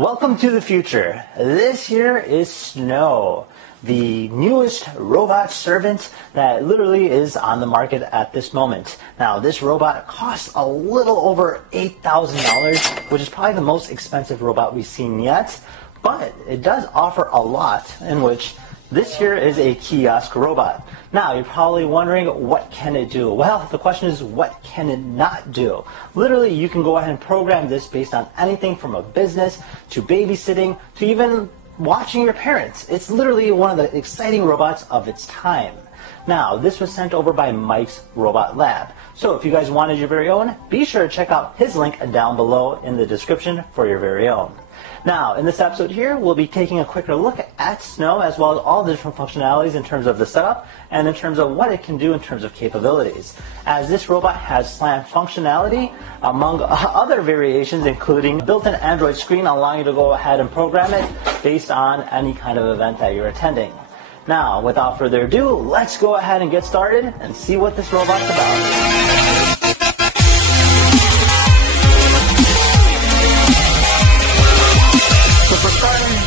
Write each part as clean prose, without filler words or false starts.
Welcome to the future. This here is Snow, the newest robot servant that literally is on the market at this moment. Now, this robot costs a little over $8,000, which is probably the most expensive robot we've seen yet, but it does offer a lot, in which this here is a kiosk robot. Now, you're probably wondering, what can it do? Well, the question is, what can it not do? Literally, you can go ahead and program this based on anything from a business to babysitting to even watching your parents. It's literally one of the exciting robots of its time. Now, this was sent over by Mike's Robot Lab. So if you guys wanted your very own, be sure to check out his link down below in the description for your very own. Now, in this episode here, we'll be taking a quicker look at Snow, as well as all the different functionalities in terms of the setup and in terms of what it can do in terms of capabilities. As this robot has SLAM functionality, among other variations, including a built-in Android screen allowing you to go ahead and program it based on any kind of event that you're attending. Now, without further ado, let's go ahead and get started and see what this robot's about.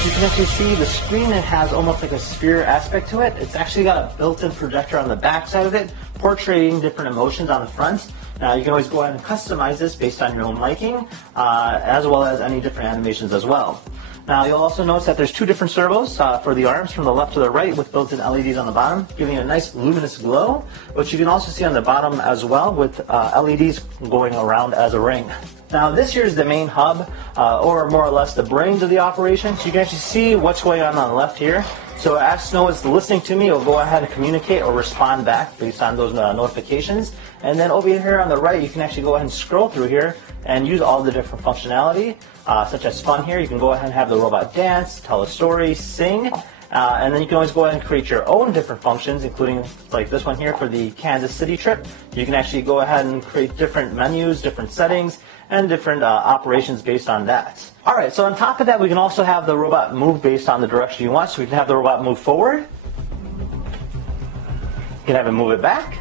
You can actually see the screen. It has almost like a sphere aspect to it. It's actually got a built-in projector on the back side of it, portraying different emotions on the front. Now, you can always go ahead and customize this based on your own liking, as well as any different animations as well. Now, you'll also notice that there's two different servos for the arms from the left to the right with built-in LEDs on the bottom, giving it a nice luminous glow, which you can also see on the bottom as well with LEDs going around as a ring. Now, this here is the main hub, or more or less the brains of the operation. So you can actually see what's going on the left here. So as Snow is listening to me, it'll go ahead and communicate or respond back based on those notifications. And then over here on the right, you can actually go ahead and scroll through here and use all the different functionality, such as fun here. You can go ahead and have the robot dance, tell a story, sing. And then you can always go ahead and create your own different functions, including like this one here for the Kansas City trip. You can actually go ahead and create different menus, different settings, and different operations based on that. All right, so on top of that, we can also have the robot move based on the direction you want. So we can have the robot move forward. You can have it move it back.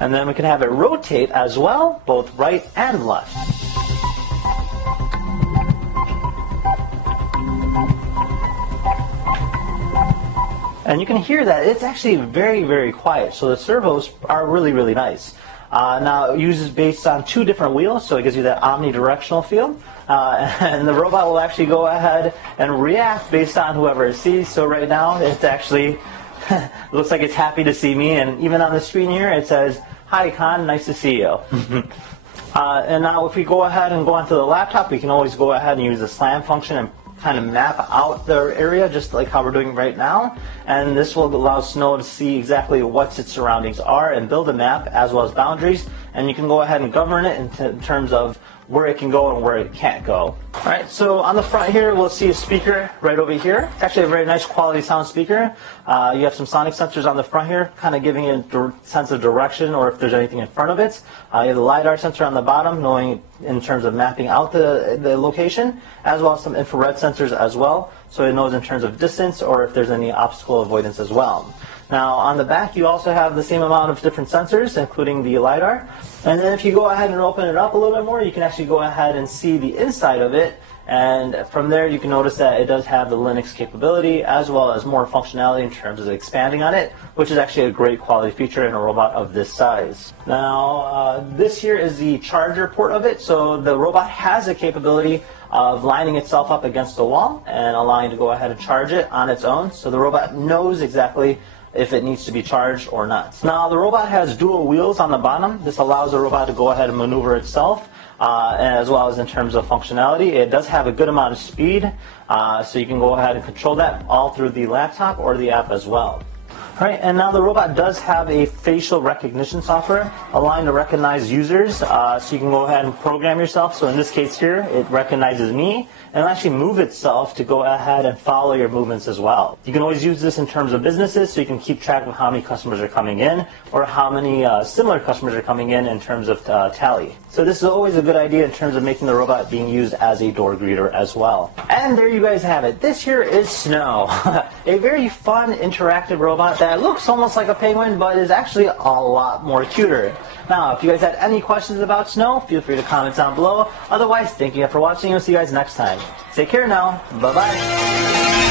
And then we can have it rotate as well, both right and left. And you can hear that it's actually very, very quiet. So the servos are really, really nice. Now, it uses based on two different wheels, so it gives you that omnidirectional feel. And the robot will actually go ahead and react based on whoever it sees. So right now, it's actually looks like it's happy to see me. And even on the screen here, it says, "Hi, Khan, nice to see you." And now if we go ahead and go onto the laptop, we can always go ahead and use the SLAM function and kind of map out the area just like how we're doing right now. And this will allow Snow to see exactly what its surroundings are and build a map as well as boundaries. And you can go ahead and govern it in terms of where it can go and where it can't go. All right, so on the front here, we'll see a speaker right over here. It's actually a very nice quality sound speaker. You have some sonic sensors on the front here, kind of giving it a sense of direction or if there's anything in front of it. You have the LiDAR sensor on the bottom, knowing in terms of mapping out the location, as well as some infrared sensors as well, so it knows in terms of distance or if there's any obstacle avoidance as well. Now, on the back, you also have the same amount of different sensors, including the LiDAR. And then if you go ahead and open it up a little bit more, you can actually go ahead and see the inside of it. And from there, you can notice that it does have the Linux capability, as well as more functionality in terms of expanding on it, which is actually a great quality feature in a robot of this size. Now, this here is the charger port of it. So the robot has a capability of lining itself up against the wall and allowing it to go ahead and charge it on its own. So the robot knows exactly if it needs to be charged or not. Now, the robot has dual wheels on the bottom. This allows the robot to go ahead and maneuver itself, as well as in terms of functionality. It does have a good amount of speed, so you can go ahead and control that all through the laptop or the app as well. All right, and now the robot does have a facial recognition software allowing to recognize users, so you can go ahead and program yourself. So in this case here, it recognizes me, and it'll actually move itself to go ahead and follow your movements as well. You can always use this in terms of businesses, so you can keep track of how many customers are coming in or how many similar customers are coming in terms of tally. So this is always a good idea in terms of making the robot being used as a door greeter as well. And there you guys have it. This here is Snow, a very fun interactive robot that looks almost like a penguin but is actually a lot more cuter. Now, if you guys had any questions about Snow, feel free to comment down below. Otherwise, thank you for watching. I'll see you guys next time. Take care now. Bye-bye.